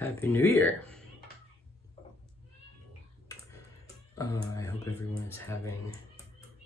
Happy New Year. I hope everyone is having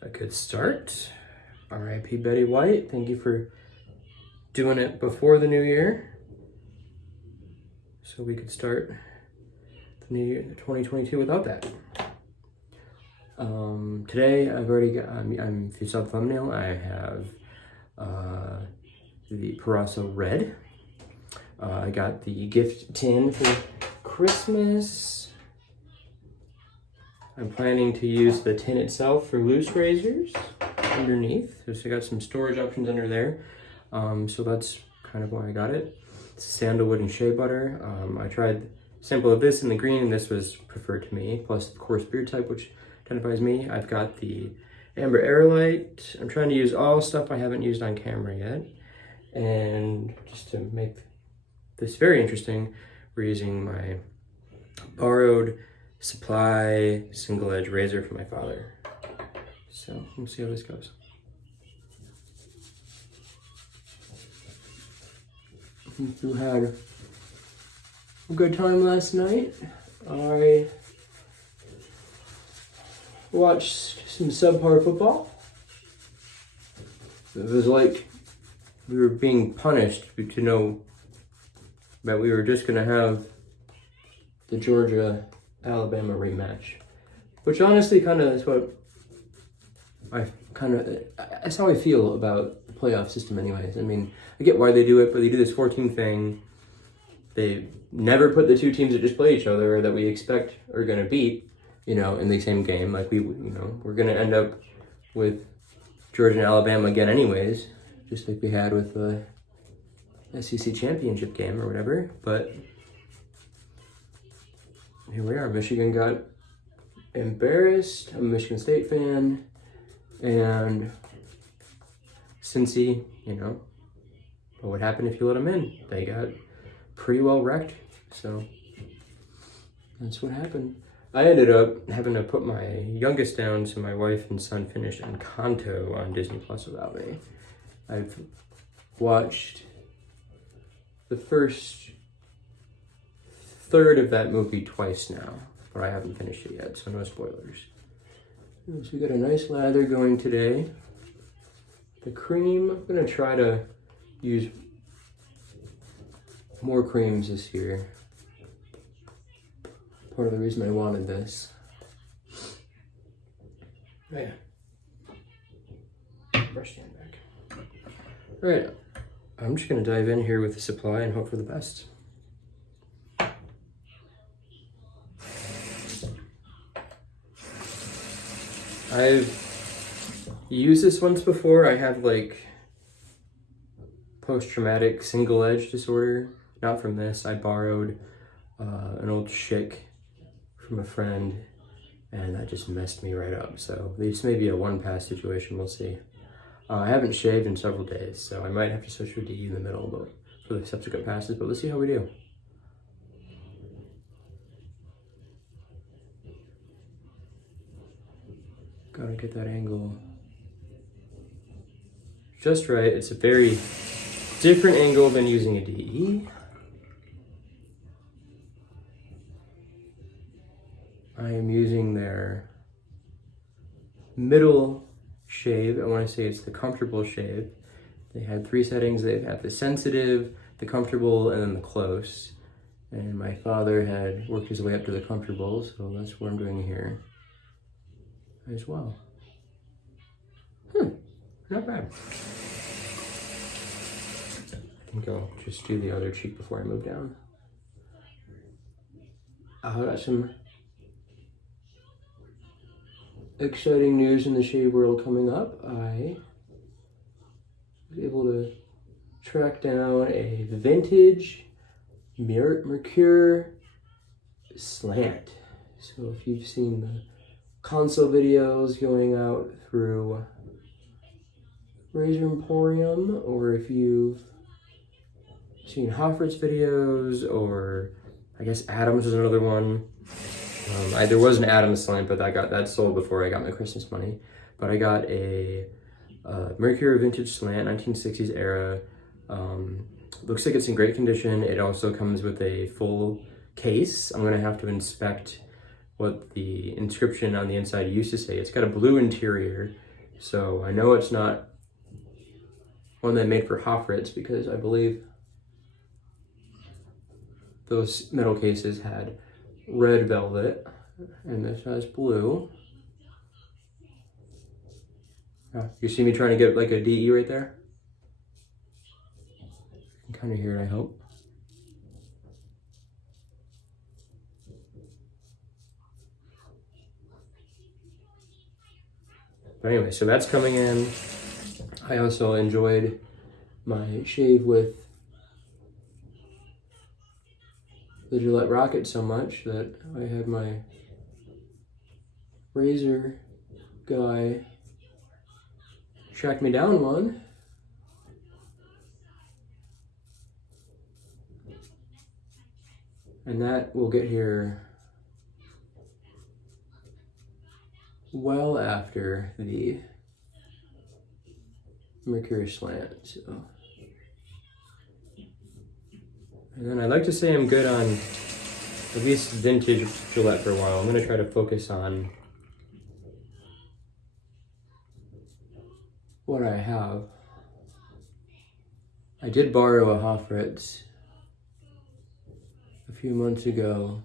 a good start. R.I.P. Betty White, thank you for doing it before the new year so we could start the new year 2022 without that. Today I've already got, if you saw the thumbnail, I have the Proraso Red. I got the gift tin for Christmas. I'm planning to use the tin itself for loose razors underneath. So I got some storage options under there. So that's kind of why I got it. It's sandalwood and shea butter. I tried a sample of this in the green and this was preferred to me. Plus the coarse beard type, which identifies me. I've got the amber Aerolite. I'm trying to use all stuff I haven't used on camera yet. And just to make this very interesting, we're using my borrowed supply single edge razor from my father. So we'll see how this goes. If you had a good time last night, I watched some subpar football. It was like we were being punished to know that we were just gonna have the Georgia-Alabama rematch, which honestly kind of is what that's how I feel about the playoff system anyways. I mean, I get why they do it, but they do this 4-team thing. They never put the two teams that just play each other or that we expect are gonna beat, in the same game. Like we're gonna end up with Georgia and Alabama again anyways, just like we had with the SEC championship game or whatever. But here we are. Michigan got embarrassed. I'm a Michigan State fan. And Cincy, but what happened if you let them in? They got pretty well wrecked. So that's what happened. I ended up having to put my youngest down so my wife and son finished Encanto on Disney Plus without me. I've watched the first third of that movie twice now, but I haven't finished it yet, so no spoilers. So we got a nice lather going today. The cream, I'm gonna try to use more creams this year. Part of the reason I wanted this. Oh yeah. Brush stand back. All right, I'm just gonna dive in here with the supply and hope for the best. I've used this once before. I have post-traumatic single edge disorder. Not from this. I borrowed an old Schick from a friend and that just messed me right up. So this may be a one-pass situation, we'll see. I haven't shaved in several days, so I might have to switch to a DE in the middle but for the subsequent passes, but let's see how we do. Gotta get that angle just right. It's a very different angle than using a DE. I am using their middle shave. I want to say it's the comfortable shave. They had 3 settings. They have the sensitive, the comfortable, and then the close. And my father had worked his way up to the comfortable, so that's what I'm doing here as well. Not bad. I think I'll just do the other cheek before I move down. I got some exciting news in the shave world coming up. I was able to track down a vintage Mercure slant. So if you've seen the console videos going out through Razor Emporium, or if you've seen Hoffert's videos, or I guess Adams is another one. There was an Adams slant, but that sold before I got my Christmas money. But I got a Mercury vintage slant, 1960s era. Looks like it's in great condition. It also comes with a full case. I'm gonna have to inspect what the inscription on the inside used to say. It's got a blue interior, so I know it's not one they made for Hofritz, because I believe those metal cases had red velvet, and this has blue. You see me trying to get like a DE right there? You can kind of hear it, I hope. But anyway, so that's coming in. I also enjoyed my shave with the Gillette Rocket so much that I had my razor guy track me down one. And that will get here well after the Mercury slant. So, and then I'd like to say I'm good on at least vintage Gillette for a while. I'm gonna try to focus on what I have. I did borrow a Hofritz a few months ago,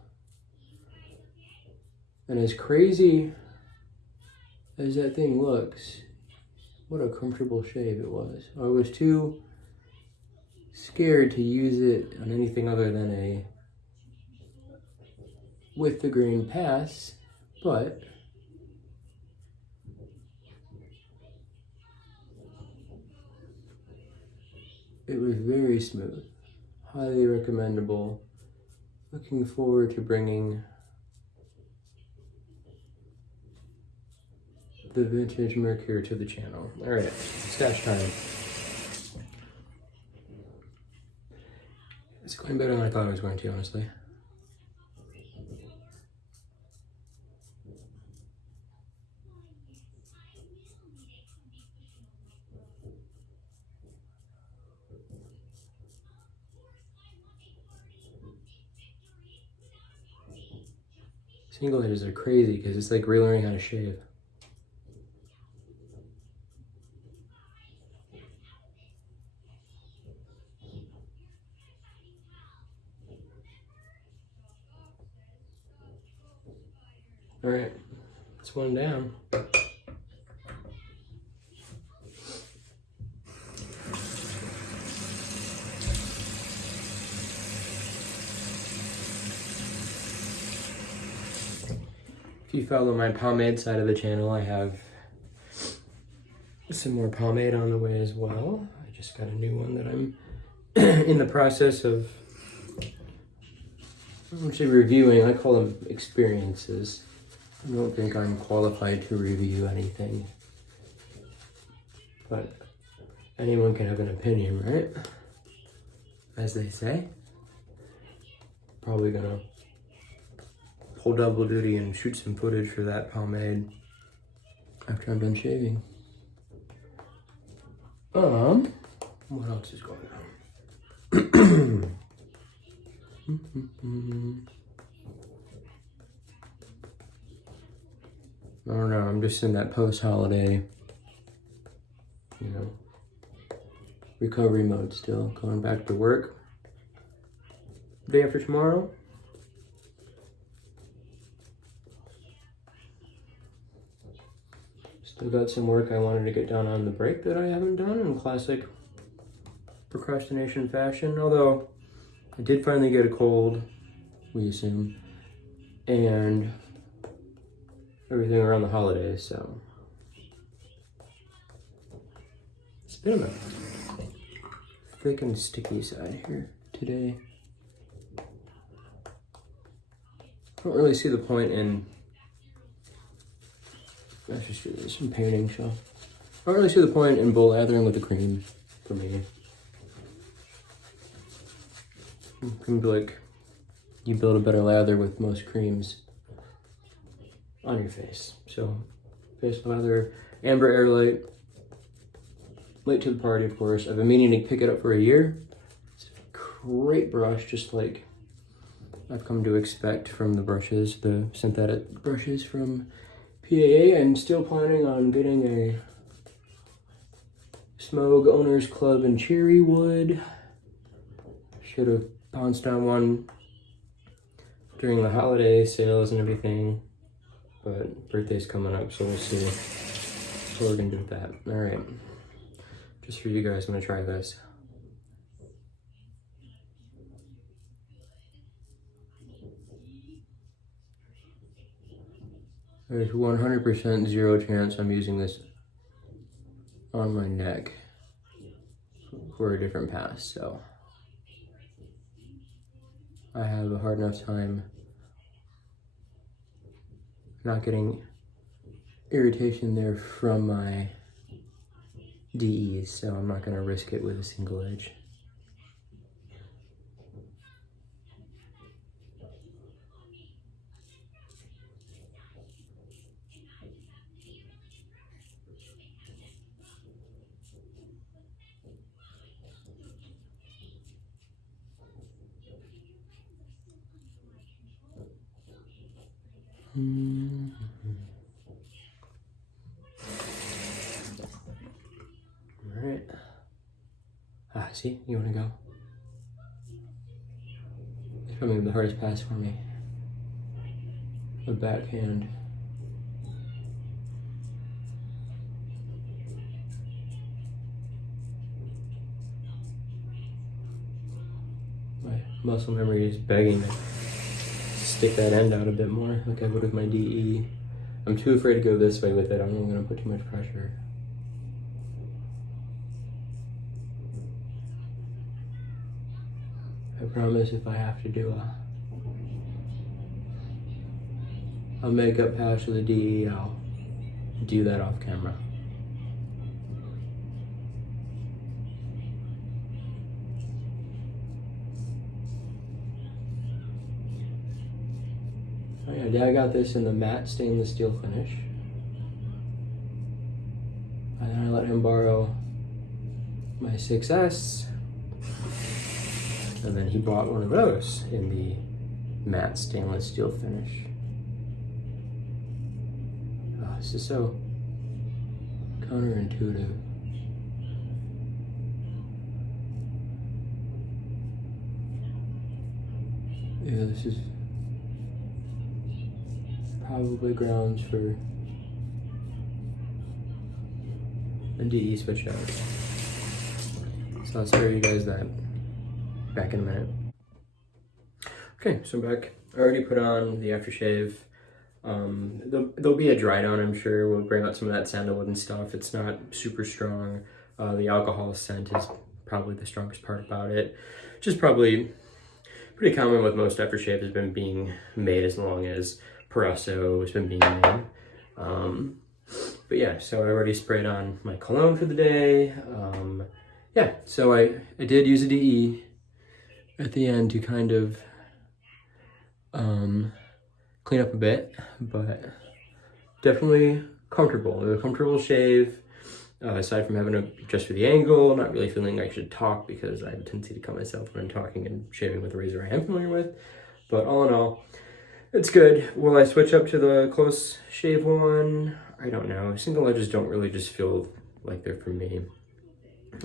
and as crazy as that thing looks, what a comfortable shave it was. I was too scared to use it on anything other than a with the grain pass, but it was very smooth, highly recommendable. Looking forward to bringing the vintage Mercury to the channel. All right, stash time. It's going better than I thought it was going to, honestly. Single edges are crazy because it's like relearning how to shave. All right, that's one down. If you follow my pomade side of the channel, I have some more pomade on the way as well. I just got a new one that I'm in the process of, I won't say reviewing, I call them experiences. I don't think I'm qualified to review anything, but anyone can have an opinion, right? As they say. Probably gonna pull double duty and shoot some footage for that pomade after I'm done shaving. What else is going on? I don't know, I'm just in that post-holiday, recovery mode still. Going back to work day after tomorrow. Still got some work I wanted to get done on the break that I haven't done in classic procrastination fashion, although I did finally get a cold, we assume, and everything around the holidays, so it's been a thick and sticky side here today. I don't really see the point in, let's just do this, some painting, so I don't really see the point in bull lathering with the cream for me. It can be like you build a better lather with most creams on your face. So face lather, amber Aerolite, late to the party, of course. I've been meaning to pick it up for a year great brush, just like I've come to expect from the brushes, the synthetic brushes from PAA. I'm still planning on getting a Smog Owners Club in cherry wood. Should have pounced on one during the holiday sales and everything, but birthday's coming up, so we'll see what we're gonna do with that. All right, just for you guys, I'm gonna try this. There's 100% zero chance I'm using this on my neck for a different pass, so I have a hard enough time not getting irritation there from my DEs, so I'm not gonna risk it with a single edge. All right. See, you wanna go? It's probably the hardest pass for me. The backhand. My muscle memory is begging to stick that end out a bit more, like I would with my DE. I'm too afraid to go this way with it. I don't know I'm gonna put too much pressure. I promise if I have to do a makeup pass with a DE, I'll do that off camera. Oh yeah, I got this in the matte stainless steel finish. And then I let him borrow my 6S. And then he bought one of those in the matte stainless steel finish. Oh, this is so counterintuitive. Yeah, this is probably grounds for a DE switch out. So I'll spare you guys that. Back in a minute. Okay, so I'm back. I already put on the aftershave. There'll be a dry down, I'm sure. We'll bring out some of that sandalwood and stuff. It's not super strong. The alcohol scent is probably the strongest part about it, which is probably pretty common with most aftershave has been being made as long as Proraso has been being made. But yeah, so I already sprayed on my cologne for the day. Yeah, so I did use a DE at the end to kind of clean up a bit, but definitely comfortable. It was a comfortable shave, aside from having to adjust for the angle, not really feeling I should talk because I have a tendency to cut myself when I'm talking and shaving with a razor I am familiar with. But all in all, it's good. Will I switch up to the close shave one? I don't know. Single edges don't really just feel like they're for me,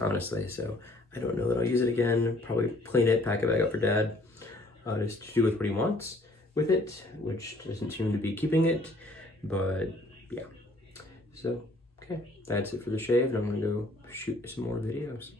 honestly, so I don't know that I'll use it again. Probably clean it, pack it back up for Dad, just to do with what he wants with it, which doesn't seem to be keeping it, but yeah. So, okay, that's it for the shave, and I'm gonna go shoot some more videos.